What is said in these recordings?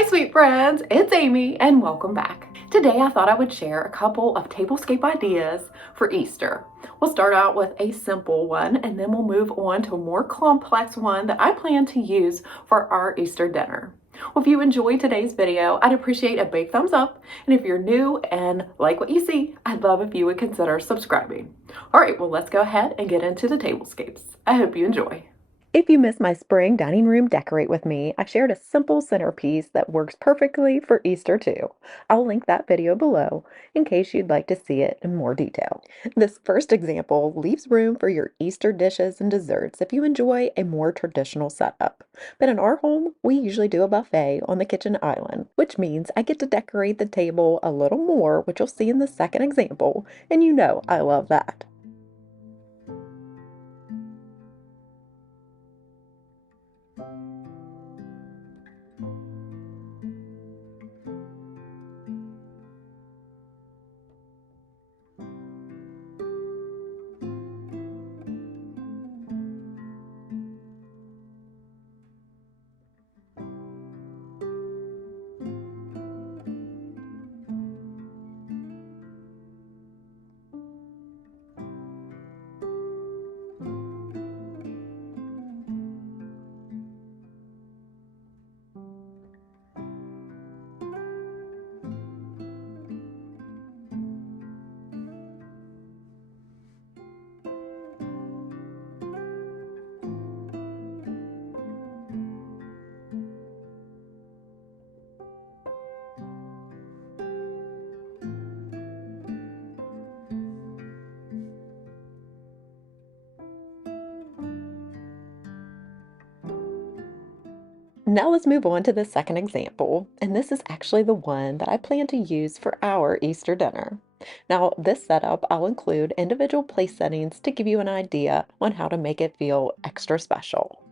Hi sweet friends, it's Amy and welcome back. Today I thought I would share a couple of tablescape ideas for Easter. We'll start out with a simple one and then we'll move on to a more complex one that I plan to use for our Easter dinner. Well, if you enjoyed today's video, I'd appreciate a big thumbs up, and if you're new and like what you see, I'd love if you would consider subscribing. All right, well let's go ahead and get into the tablescapes. I hope you enjoy. If you missed my spring dining room decorate with me, I shared a simple centerpiece that works perfectly for Easter too. I'll link that video below in case you'd like to see it in more detail. This first example leaves room for your Easter dishes and desserts if you enjoy a more traditional setup. But in our home, we usually do a buffet on the kitchen island, which means I get to decorate the table a little more, which you'll see in the second example, and you know I love that. Now let's move on to the second example, and this is actually the one that I plan to use for our Easter dinner. Now, this setup, I'll include individual place settings to give you an idea on how to make it feel extra special.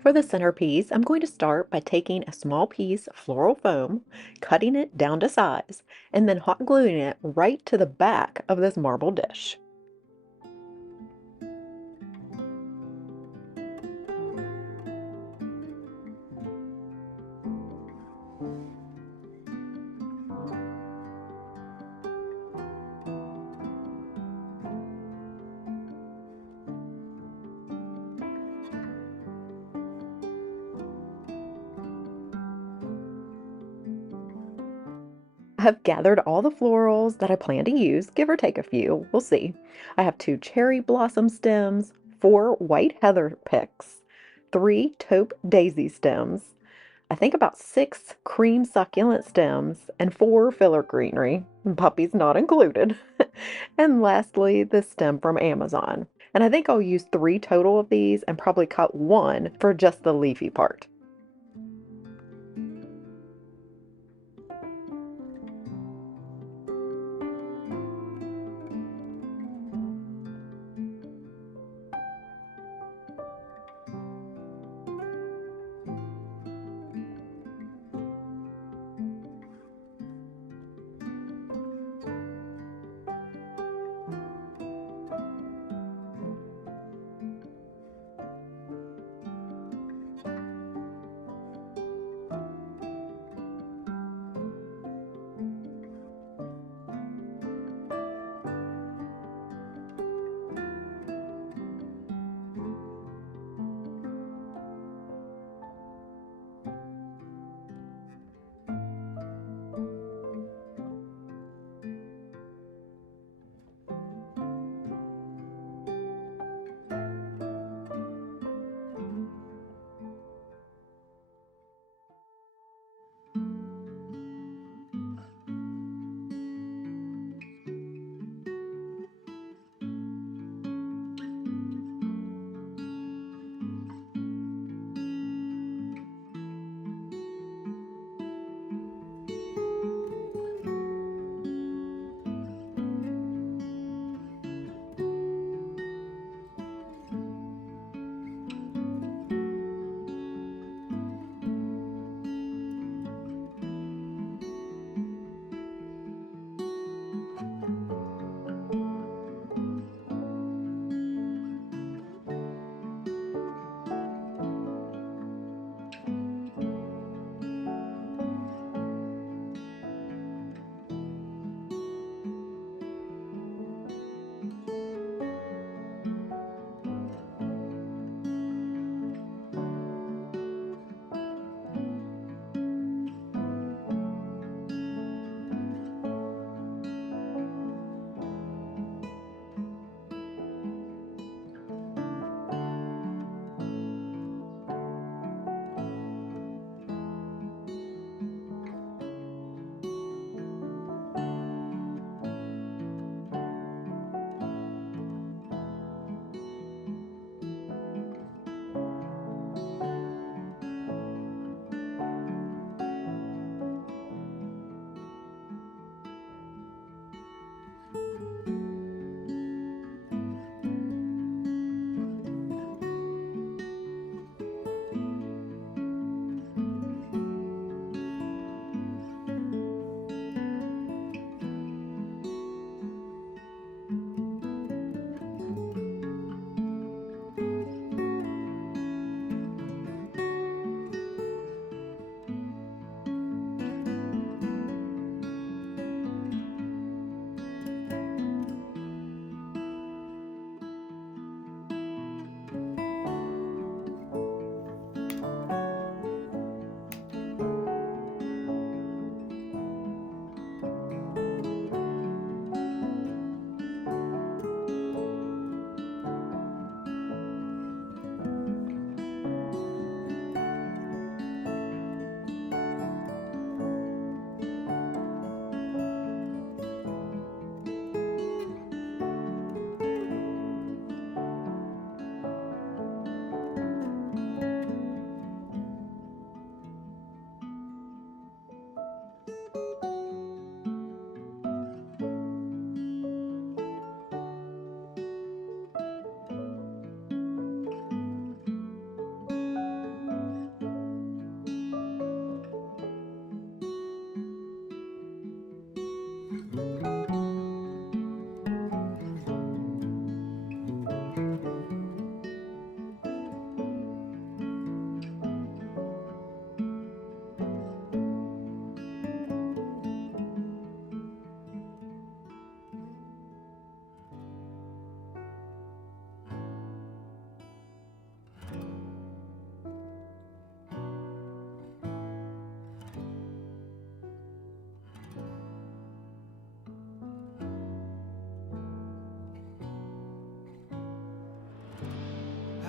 For the centerpiece, I'm going to start by taking a small piece of floral foam, cutting it down to size, and then hot gluing it right to the back of this marble dish. I have gathered all the florals that I plan to use, give or take a few, we'll see. I have 2 cherry blossom stems, 4 white heather picks, 3 taupe daisy stems, I think about 6 cream succulent stems, and 4 filler greenery, puppies not included. And lastly, the stem from Amazon. And I think I'll use 3 total of these and probably cut 1 for just the leafy part.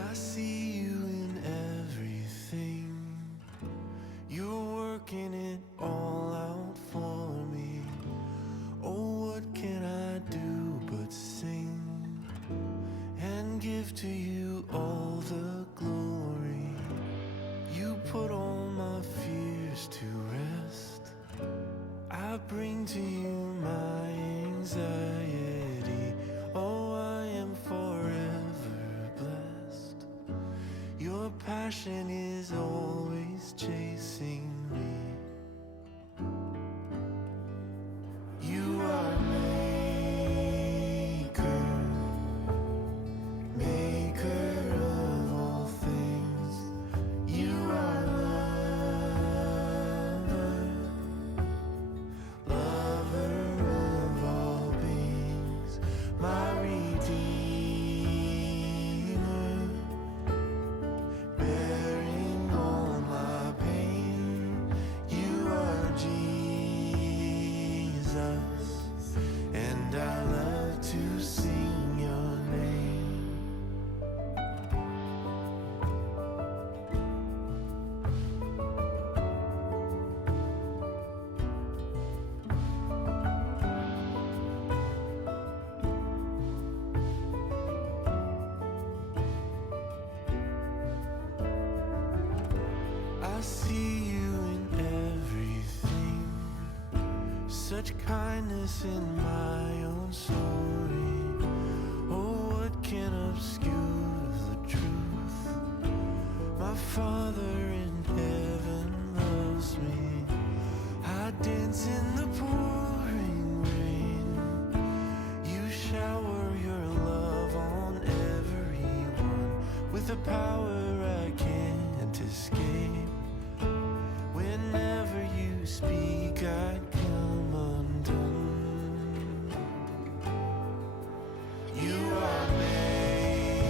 I see you in everything. You're working it all out for me. Oh, what can I do but sing and give to you all the glory? You put all my fears to rest. I bring to you my anxiety. Oh, I am forever blessed. Your passion is always chasing me. You are maker, maker of all things. You are lover, lover of all beings, my redeemer, bearing all my pain. You are Jesus, and I love to sing your name. I see you in everything, such kindness in my own story. Oh, what can obscure the truth? My Father in heaven loves me. I dance in the pouring rain. You shower your love on everyone with a power I can't escape. Whenever you speak, I come undone. You are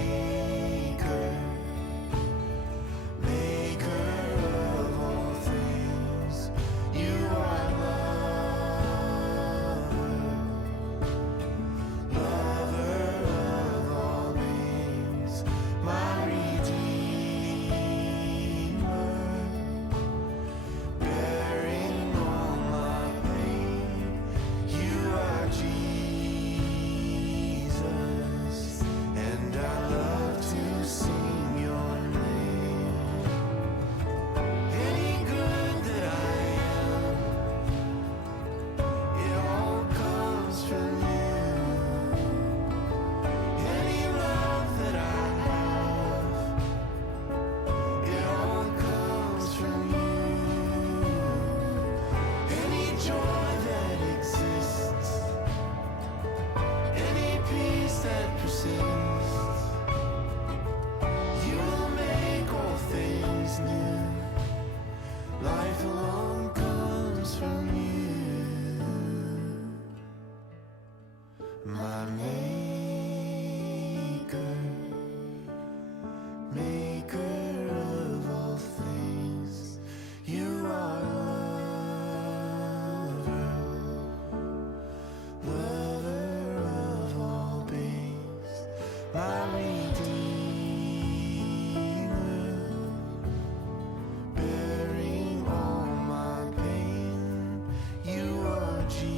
maker, maker of all things. You are lover, lover of all beings, my redeemer, bearing all my pain. You are Jesus, and I love to sing your name. Any good that I am, it all comes from you. Any love that I have, it all comes from you. Any joy that exists, any peace that persists, you will make all things new. Life alone comes from you, my maker, maker of all things. You are lover, lover of all beings, my redeemer, bearing all my pain. You are Jesus,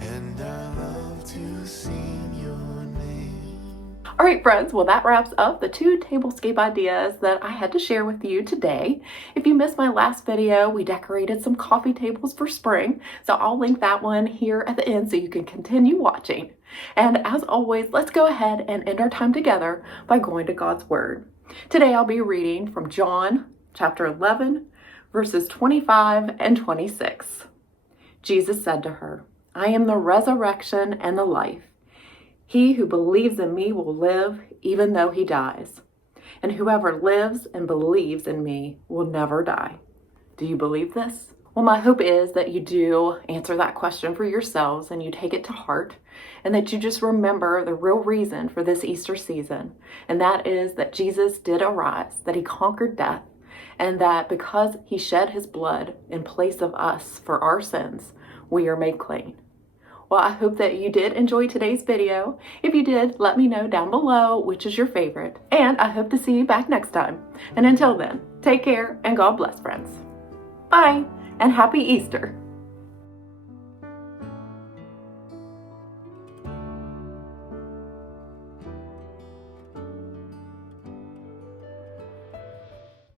and I love to sing your name. All right, friends, well, that wraps up the 2 tablescape ideas that I had to share with you today. If you missed my last video, we decorated some coffee tables for spring, so I'll link that one here at the end so you can continue watching. And as always, let's go ahead and end our time together by going to God's Word. Today I'll be reading from John chapter 11, verses 25 and 26. Jesus said to her, I am the resurrection and the life. He who believes in me will live even though he dies. And whoever lives and believes in me will never die. Do you believe this? Well, my hope is that you do answer that question for yourselves and you take it to heart, and that you just remember the real reason for this Easter season. And that is that Jesus did arise, that he conquered death, and that because he shed his blood in place of us for our sins, we are made clean. Well, I hope that you did enjoy today's video. If you did, let me know down below which is your favorite. And I hope to see you back next time. And until then, take care and God bless, friends. Bye, and happy Easter.